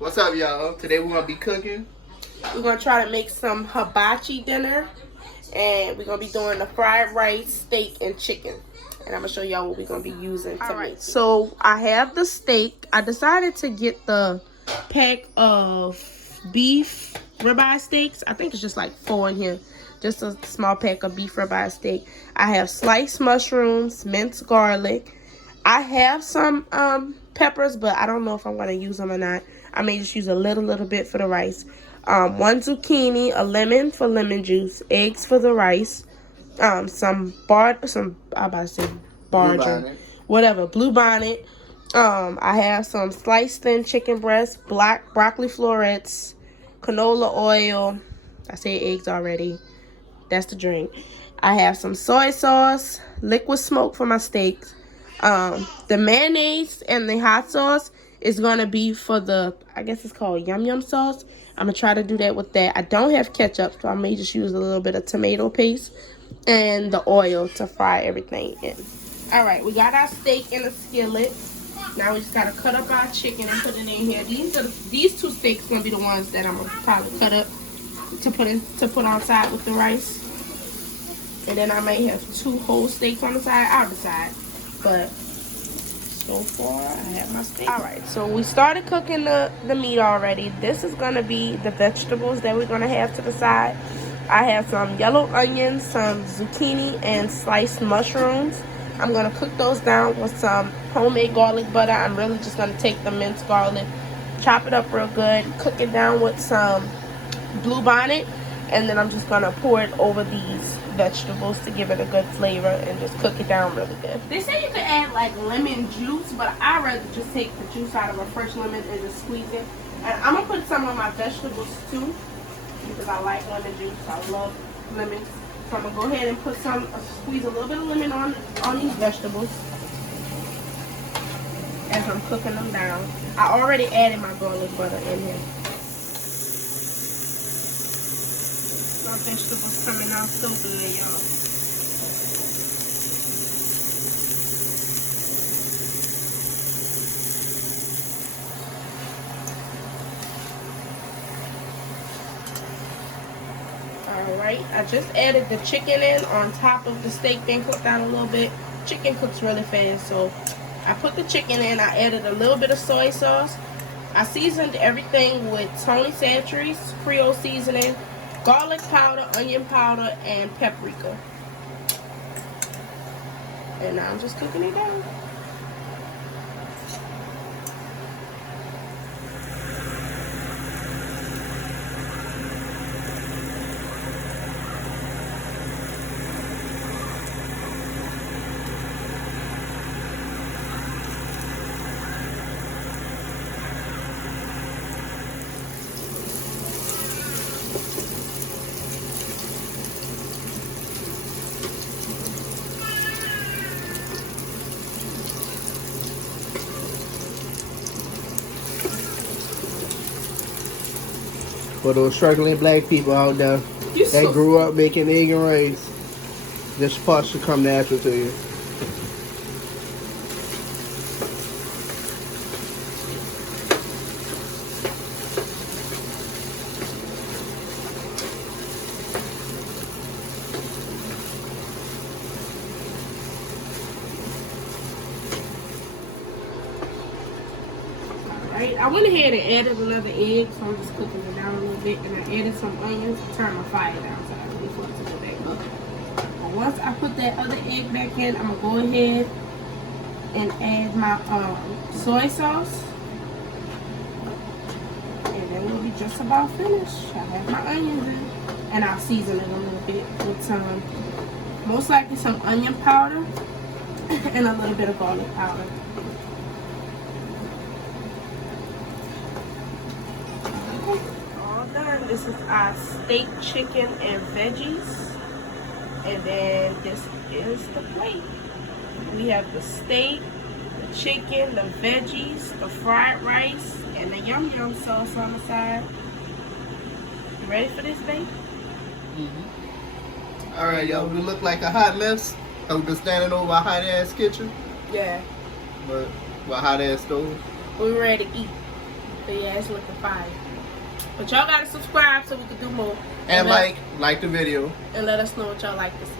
What's up, y'all? Today we're gonna be cooking. We're gonna try to make some hibachi dinner, and we're gonna be doing the fried rice, steak, and chicken. And I'm gonna show y'all what we're gonna be using to make it. So I have the steak. I decided to get the pack of beef ribeye steaks. I think it's just like 4 in here. Just a small pack of beef ribeye steak. I have sliced mushrooms, minced garlic. I have some peppers, but I don't know if I'm gonna use them or not. I may just use a little bit for the rice. 1 zucchini, a lemon for lemon juice, eggs for the rice, some blue bonnet. I have some sliced thin chicken breast, black broccoli florets, canola oil. I said eggs already. That's the drink. I have some soy sauce, liquid smoke for my steaks. The mayonnaise and the hot sauce is gonna be for the, I guess it's called yum yum sauce. I'm gonna try to do that with that. I don't have ketchup, so I may just use a little bit of tomato paste and the oil to fry everything in. All right, we got our steak in a skillet. Now we just gotta cut up our chicken and put it in here. These 2 steaks gonna be the ones that I'm gonna probably cut up to put on side with the rice. And then I may have 2 whole steaks on the side. I'll decide, but so far I have my steak. All right, so we started cooking the meat already. This is gonna be the vegetables that we're gonna have to the side. I have some yellow onions, some zucchini, and sliced mushrooms. I'm gonna cook those down with some homemade garlic butter. I'm really just gonna take the minced garlic, chop it up real good, cook it down with some blue bonnet, and then I'm just gonna pour it over these vegetables to give it a good flavor and just cook it down really good. They say you can add like lemon juice, but I'd rather just take the juice out of a fresh lemon and just squeeze it. And I'm gonna put some of my vegetables too, because I like lemon juice. I love lemon. So I'm gonna go ahead and put squeeze a little bit of lemon on these vegetables as I'm cooking them down. I already added my garlic butter in here. My vegetables coming out so good, y'all. Alright, I just added the chicken in on top of the steak being cooked down a little bit. Chicken cooks really fast, so I put the chicken in. I added a little bit of soy sauce. I seasoned everything with Tony Chachere's Creole seasoning, garlic powder, onion powder, and paprika. And now I'm just cooking it down. For those struggling black people out there that grew up making egg and rice, this part should come natural to you. I went ahead and added another egg, so I'm just cooking it down a little bit, and I added some onions to turn my fire down so I can wait for it to go back up. But once I put that other egg back in, I'm gonna go ahead and add my soy sauce, and then we'll be just about finished. I have my onions in, and I'll season it a little bit with some, most likely some onion powder and a little bit of garlic powder. This is our steak, chicken, and veggies. And then this is the plate. We have the steak, the chicken, the veggies, the fried rice, and the yum yum sauce on the side. You ready for this, babe? All right, y'all. We look like a hot mess. We've been standing over a hot ass kitchen. Yeah. But a hot ass stove. We're ready to eat. But yeah, it's looking fire. But y'all gotta subscribe so we can do more. And like the video. And let us know what y'all like to see.